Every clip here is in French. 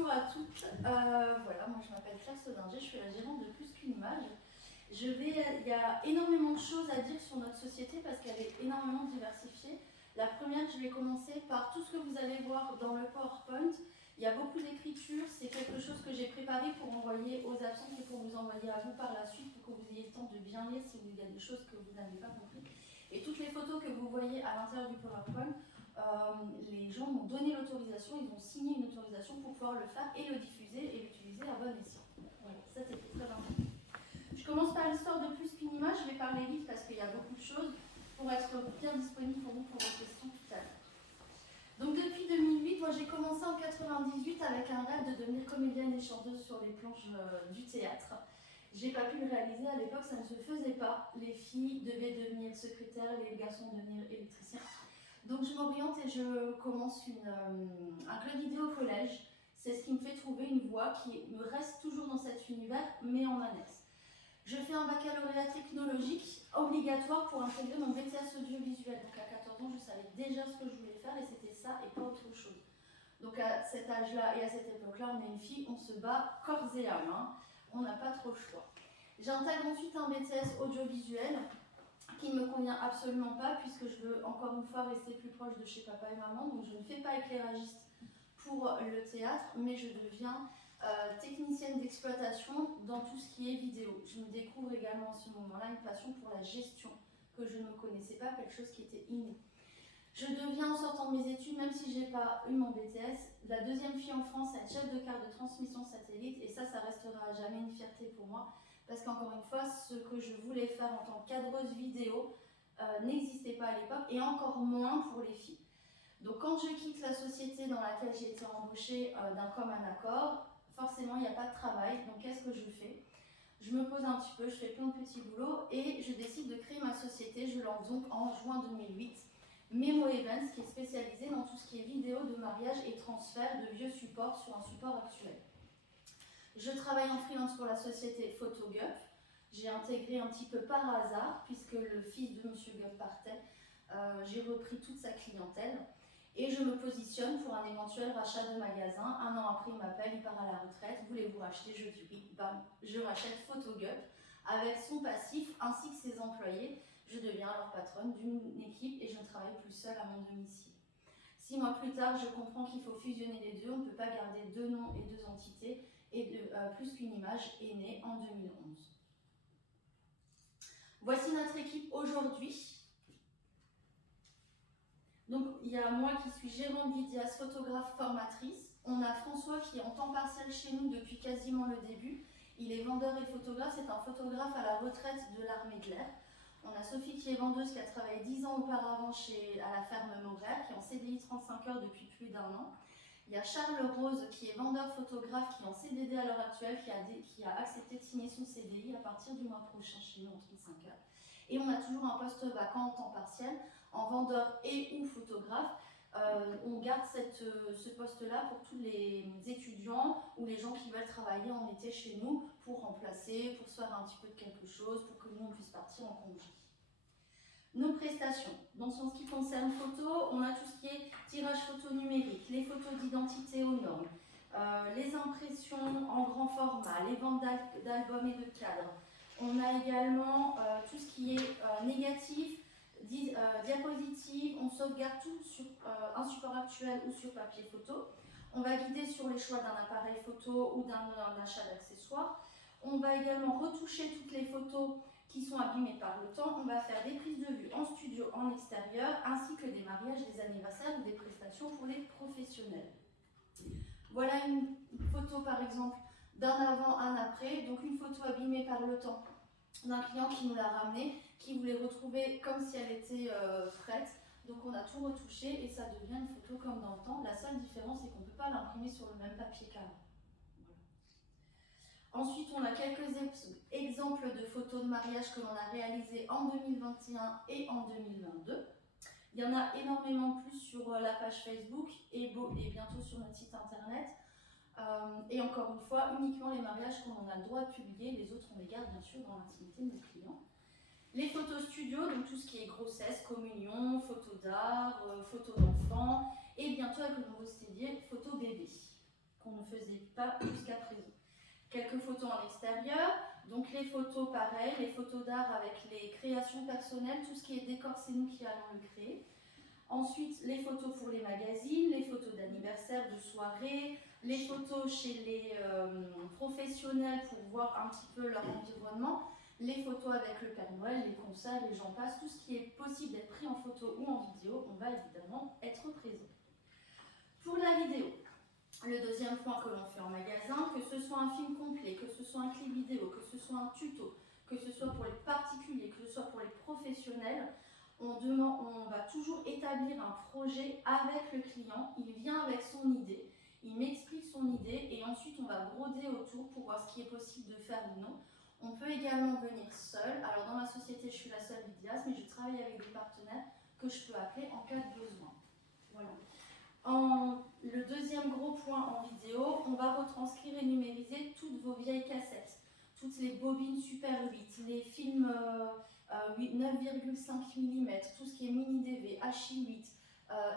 Bonjour à toutes, voilà, moi je m'appelle Claire Sodinger, je suis la gérante de Plus qu'une image. Il y a énormément de choses à dire sur notre société parce qu'elle est énormément diversifiée. La première, je vais commencer par tout ce que vous allez voir dans le PowerPoint. Il y a beaucoup d'écriture, c'est quelque chose que j'ai préparé pour envoyer aux absents et pour vous envoyer à vous par la suite pour que vous ayez le temps de bien lire s'il y a des choses que vous n'avez pas compris. Et toutes les photos que vous voyez à l'intérieur du PowerPoint, les gens m'ont donné l'autorisation, ils ont signé une autorisation pour pouvoir le faire et le diffuser et l'utiliser à bon escient. Voilà, ça c'était très important. Je commence par l'histoire de Plus qu'une image, je vais parler vite parce qu'il y a beaucoup de choses pour être bien disponible pour vous pour vos questions tout à l'heure. Donc depuis 2008, moi j'ai commencé en 98 avec un rêve de devenir comédienne et chanteuse sur les planches du théâtre. J'ai pas pu le réaliser à l'époque, ça ne se faisait pas. Les filles devaient devenir secrétaires, les garçons devenir électriciens. Donc je m'oriente et je commence un club vidéo au collège. C'est ce qui me fait trouver une voie qui me reste toujours dans cet univers, mais en annexe. Je fais un baccalauréat technologique obligatoire pour intégrer mon BTS audiovisuel. Donc à 14 ans, je savais déjà ce que je voulais faire et c'était ça et pas autre chose. Donc à cet âge-là et à cette époque-là, on est une fille, on se bat corps et âme. Hein. On n'a pas trop le choix. J'intègre ensuite un BTS audiovisuel qui ne me convient absolument pas puisque je veux encore une fois rester plus proche de chez papa et maman. Donc je ne fais pas éclairagiste pour le théâtre, mais je deviens technicienne d'exploitation dans tout ce qui est vidéo. Je me découvre également à ce moment-là une passion pour la gestion que je ne connaissais pas, quelque chose qui était inné. Je deviens en sortant de mes études, même si je n'ai pas eu mon BTS, la deuxième fille en France à être chef de quart de transmission satellite et ça restera à jamais une fierté pour moi parce qu'encore une fois, ce que je voulais faire en tant que cadreuse vidéo n'existait pas à l'époque et encore moins pour les filles. Donc quand je quitte la société dans laquelle j'ai été embauchée d'un commun accord, forcément il n'y a pas de travail, donc qu'est-ce que je fais? Je me pose un petit peu, je fais plein de petits boulots et je décide de créer ma société. Je lance donc en juin 2008 Memo Events qui est spécialisé dans tout ce qui est vidéo de mariage et transfert de vieux supports sur un support actuel. Je travaille en freelance pour la société Photogup. J'ai intégré un petit peu par hasard puisque le fils de Monsieur Gup partait. J'ai repris toute sa clientèle. Et je me positionne pour un éventuel rachat de magasin. Un an après, il m'appelle, il part à la retraite. Voulez-vous racheter? Je dis oui. Bam, je rachète Photogup avec son passif ainsi que ses employés. Je deviens leur patronne d'une équipe et je ne travaille plus seule à mon domicile. 6 mois plus tard, je comprends qu'il faut fusionner les deux. On ne peut pas garder deux noms et deux entités. Et Plus qu'une image est née en 2011. Voici notre équipe aujourd'hui. Donc, il y a moi qui suis gérante Vidias, photographe formatrice. On a François qui est en temps partiel chez nous depuis quasiment le début. Il est vendeur et photographe. C'est un photographe à la retraite de l'armée de l'air. On a Sophie qui est vendeuse, qui a travaillé 10 ans auparavant à la ferme Maugréa, qui est en CDI 35 heures depuis plus d'1 an. Il y a Charles Rose qui est vendeur photographe, qui est en CDD à l'heure actuelle, qui a accepté de signer son CDI à partir du mois prochain chez nous en 35 heures. Et on a toujours un poste vacant en temps partiel, en vendeur et ou photographe. On garde ce poste-là pour tous les étudiants ou les gens qui veulent travailler en été chez nous pour remplacer, pour se faire un petit peu de quelque chose, pour que nous on puisse partir en congé. Nos prestations, dans ce qui concerne photo, on a tout ce qui est tirage photo numérique, les photos d'identité aux normes, les impressions en grand format, les ventes d'albums et de cadres. On a également tout ce qui est négatif, diapositive, on sauvegarde tout sur un support actuel ou sur papier photo. On va guider sur les choix d'un appareil photo ou d'un achat d'accessoires. On va également retoucher toutes les photos qui sont abîmées par le temps. On va faire des prises de vue en studio, en extérieur, ainsi que des mariages, des anniversaires ou des prestations pour les professionnels. Voilà une photo par exemple d'un avant, un après, donc une photo abîmée par le temps d'un client qui nous l'a ramenée, qui voulait retrouver comme si elle était prête. Donc on a tout retouché et ça devient une photo comme dans le temps. La seule différence, c'est qu'on ne peut pas l'imprimer sur le même papier qu'avant. Voilà. Ensuite, on a quelques exemples de photos de mariage que l'on a réalisées en 2021 et en 2022. Il y en a énormément plus sur la page Facebook et bientôt sur notre site internet. Et encore une fois, uniquement les mariages qu'on a le droit de publier, les autres on les garde bien sûr dans l'intimité de nos clients. Les photos studio, donc tout ce qui est grossesse, communion, photos d'art, photos d'enfants, et bientôt avec le nouveau style, photos bébé, qu'on ne faisait pas jusqu'à présent. Quelques photos en extérieur, donc les photos pareil, les photos d'art avec les créations personnelles, tout ce qui est décor, c'est nous qui allons le créer. Ensuite, les photos pour les magazines, les photos d'anniversaire, de soirée, les photos chez les professionnels pour voir un petit peu leur environnement, les photos avec le Père Noël, les concerts, les gens passent, tout ce qui est possible d'être pris en photo ou en vidéo, on va évidemment être présent. Pour la vidéo, le deuxième point que l'on fait en magasin, que ce soit un film complet, que ce soit un clip vidéo, que ce soit un tuto, que ce soit pour les particuliers, que ce soit pour les professionnels, on va toujours établir un projet avec le client. Il vient avec son idée, il m'explique son idée et ensuite on va broder autour pour voir ce qui est possible de faire ou non. On peut également venir seul. Alors dans ma société, je suis la seule vidéaste, mais je travaille avec des partenaires que je peux appeler en cas de besoin. Voilà. Le deuxième gros point en vidéo, on va retranscrire et numériser toutes vos vieilles cassettes, toutes les bobines Super 8, les films 9,5 mm, tout ce qui est mini DV, HI8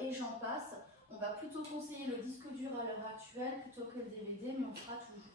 et j'en passe. On va plutôt conseiller le disque dur à l'heure actuelle plutôt que le DVD, mais on fera toujours.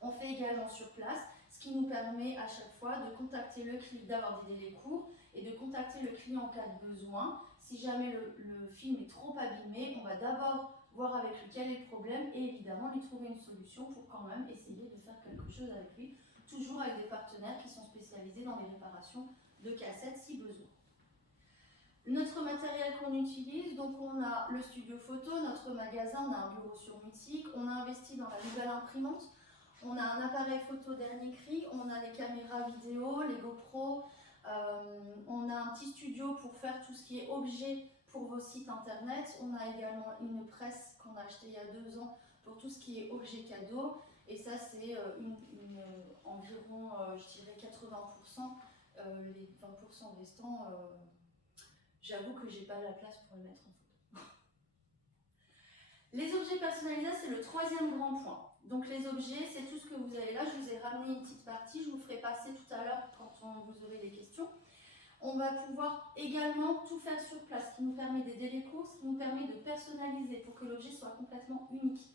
On fait également sur place, ce qui nous permet à chaque fois de contacter le client, d'avoir des délais courts et de contacter le client en cas de besoin. Si jamais le film est trop abîmé, on va d'abord voir avec lui quel est le problème et évidemment lui trouver une solution pour quand même essayer de faire quelque chose avec lui, toujours avec des partenaires qui sont spécialisés dans les réparations de cassettes si besoin. Notre matériel qu'on utilise, donc on a le studio photo, notre magasin, on a un bureau sur Mutique, on a investi dans la nouvelle imprimante. On a un appareil photo dernier cri, on a les caméras vidéo, les GoPro, on a un petit studio pour faire tout ce qui est objet pour vos sites internet. On a également une presse qu'on a achetée il y a 2 ans pour tout ce qui est objet cadeau. Et ça, c'est environ, je dirais, 80%. Les 20% restants, j'avoue que j'ai pas la place pour le mettre en photo. Les objets personnalisés, c'est le troisième grand point. Donc les objets, c'est tout ce que vous avez là. Je vous ai ramené une petite partie, je vous ferai passer tout à l'heure quand vous aurez des questions. On va pouvoir également tout faire sur place, ce qui nous permet d'aider les cours, ce qui nous permet de personnaliser pour que l'objet soit complètement unique.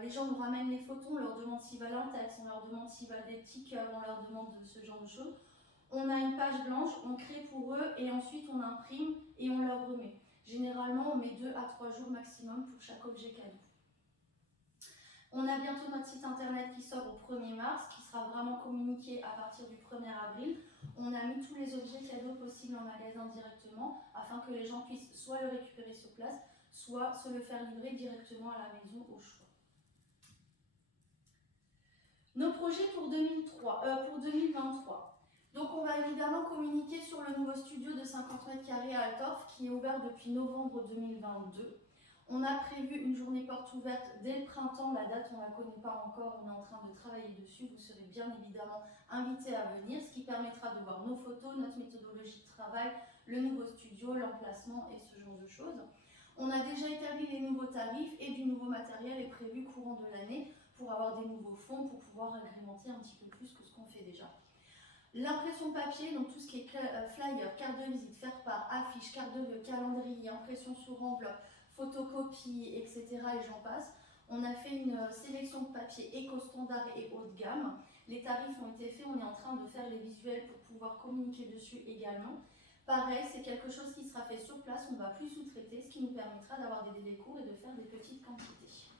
Les gens nous ramènent les photos, on leur demande s'ils veulent un texte, on leur demande s'ils veulent des petits cœurs, on leur demande ce genre de choses. On a une page blanche, on crée pour eux et ensuite on imprime et on leur remet. Généralement, on met 2 à 3 jours maximum pour chaque objet cadeau. On a bientôt notre site internet qui sort au 1er mars, qui sera vraiment communiqué à partir du 1er avril. On a mis tous les objets cadeaux possibles en magasin directement, afin que les gens puissent soit le récupérer sur place, soit se le faire livrer directement à la maison au choix. Nos projets pour 2023. Donc on va évidemment communiquer sur le nouveau studio de 50 mètres carrés à Altorf, qui est ouvert depuis novembre 2022. On a prévu une journée porte ouverte dès le printemps, la date on ne la connaît pas encore, on est en train de travailler dessus, vous serez bien évidemment invités à venir, ce qui permettra de voir nos photos, notre méthodologie de travail, le nouveau studio, l'emplacement et ce genre de choses. On a déjà établi les nouveaux tarifs et du nouveau matériel est prévu courant de l'année pour avoir des nouveaux fonds, pour pouvoir agrémenter un petit peu plus que ce qu'on fait déjà. L'impression papier, donc tout ce qui est flyer, carte de visite, faire-part, affiche, carte de vœux, calendrier, impression sur enveloppe, photocopie, etc. et j'en passe. On a fait une sélection de papier éco-standard et haut de gamme. Les tarifs ont été faits, on est en train de faire les visuels pour pouvoir communiquer dessus également. Pareil, c'est quelque chose qui sera fait sur place, on ne va plus sous-traiter, ce qui nous permettra d'avoir des délais courts et de faire des petites quantités.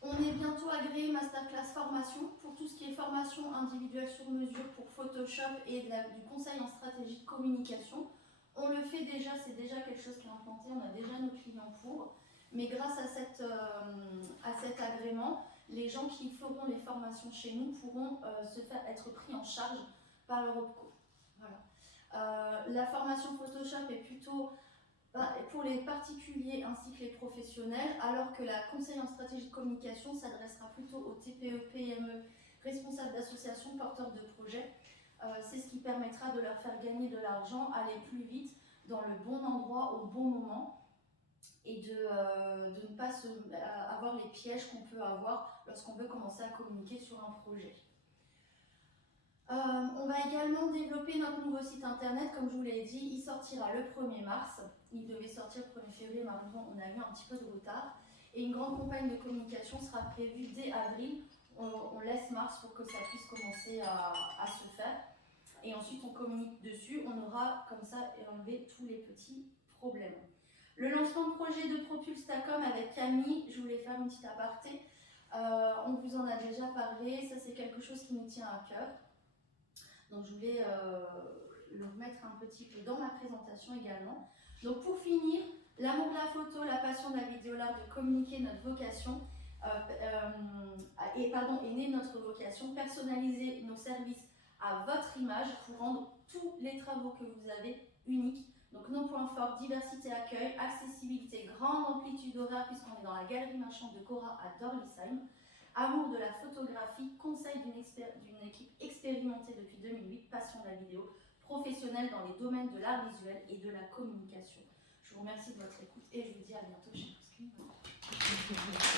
On est bientôt agréé Masterclass Formation pour tout ce qui est formation individuelle sur mesure pour Photoshop et du conseil en stratégie de communication. On le fait déjà, c'est déjà quelque chose qui est implanté, on a déjà nos clients pour. Mais grâce à cet agrément, les gens qui feront les formations chez nous pourront être pris en charge par leur OPCO. Voilà. La formation Photoshop est plutôt pour les particuliers ainsi que les professionnels, alors que la conseil en stratégie de communication s'adressera plutôt aux TPE, PME, responsables d'associations, porteurs de projets. C'est ce qui permettra de leur faire gagner de l'argent, aller plus vite, dans le bon endroit, au bon moment, et de ne pas avoir les pièges qu'on peut avoir lorsqu'on veut commencer à communiquer sur un projet. On va également développer notre nouveau site internet, comme je vous l'ai dit, il sortira le 1er mars. Il devait sortir le 1er février, malheureusement on a eu un petit peu de retard. Et une grande campagne de communication sera prévue dès avril. On laisse mars pour que ça puisse commencer à se faire. Et ensuite on communique dessus, on aura comme ça enlevé tous les petits problèmes. Le lancement de projet de Propulstacom avec Camille, je voulais faire une petite aparté. On vous en a déjà parlé, ça c'est quelque chose qui nous tient à cœur. Donc je voulais le remettre un petit peu dans ma présentation également. Donc pour finir, l'amour de la photo, la passion de la vidéo, l'art de communiquer, notre vocation, est née notre vocation, personnaliser nos services à votre image pour rendre tous les travaux que vous avez uniques. Donc nos points forts, diversité accueil, accessibilité, grande amplitude horaire puisqu'on est dans la galerie marchande de Cora à Dorlisheim. Amour de la photographie, conseil d'une équipe expérimentée depuis 2008, passion de la vidéo, professionnelle dans les domaines de l'art visuel et de la communication. Je vous remercie de votre écoute et je vous dis à bientôt chez Plus qu'une Mode.